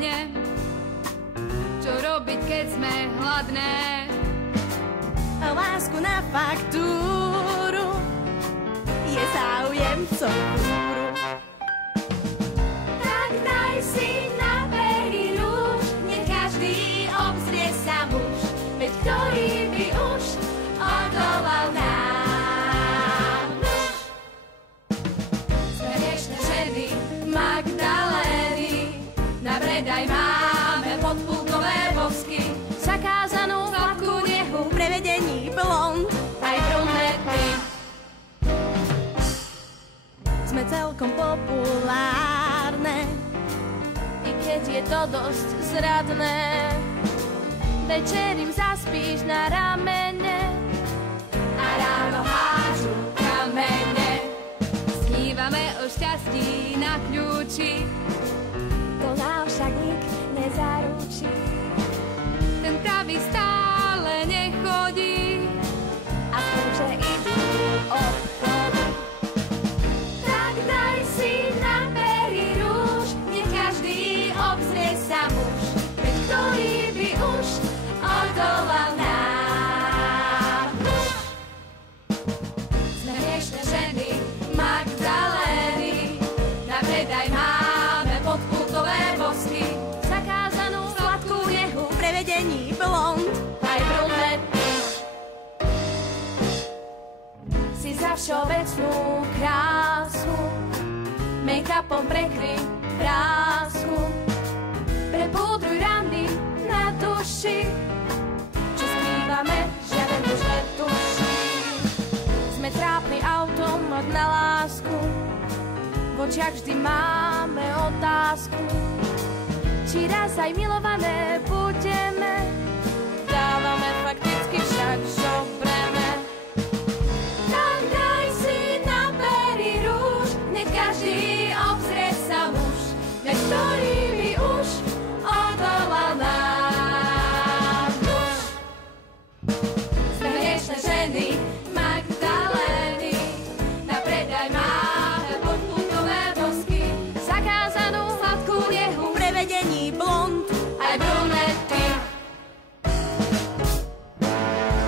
nápadne, čo robiť, keď sme hladné. A lásku na faktúru je záujem co kúru. Tak daj si na pery rúž, nech každý obzrie sa muž, veď ktorý by už odolal nám. Sme hriešne ženy Magdalény, na predaj máme podpulkové bosky, Zakázanú hladkú nehu, prevedení blond, aj brunetky. sme celkom populárne, I keď je to dosť zradné, večer im zaspíš na ramene a ráno hážu kamene. Snívame o šťastí na kľúči, To nám však nik nezaručí. ten pravý stále nechodí. A že idú obchody. Tak daj si na pery rúž, nech každý obzrie sa muž, veď ktorý by už odolal nám. Sme hriešne ženy Magdalény, na predaj máme podpulkové bosky, zakázanú hladkú nehu, prevedení blond, aj brunetky. Si za všeobecnú krásu, make-upom prekry vrásku, prepúdruj rany na duši, čo skrývame, žiaden už netuší. Sme trápny automat na lásku, v očiach vždy máme otázku, či raz aj milované budeme, dávame fakticky však žobreme. Tak daj si na pery rúž, nech každý obzrie sa muž, veď ktorý by už odolal nám. Sme hriešne ženy Magdalény, na predaj máme podpulkové bosky, zakázanú hladkú nehu, prevedení blond, aj brunetky.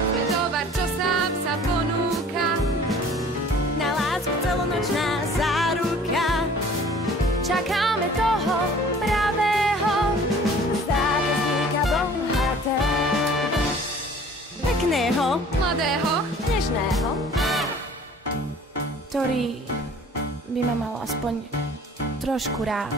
Sme tovar, čo sám sa ponúka, na lásku celonočná záruka. Čakáme toho pravého záväzníka bohatého, Pekného, mladého, nežného, ktorý by ma mal aspoň trošku rád.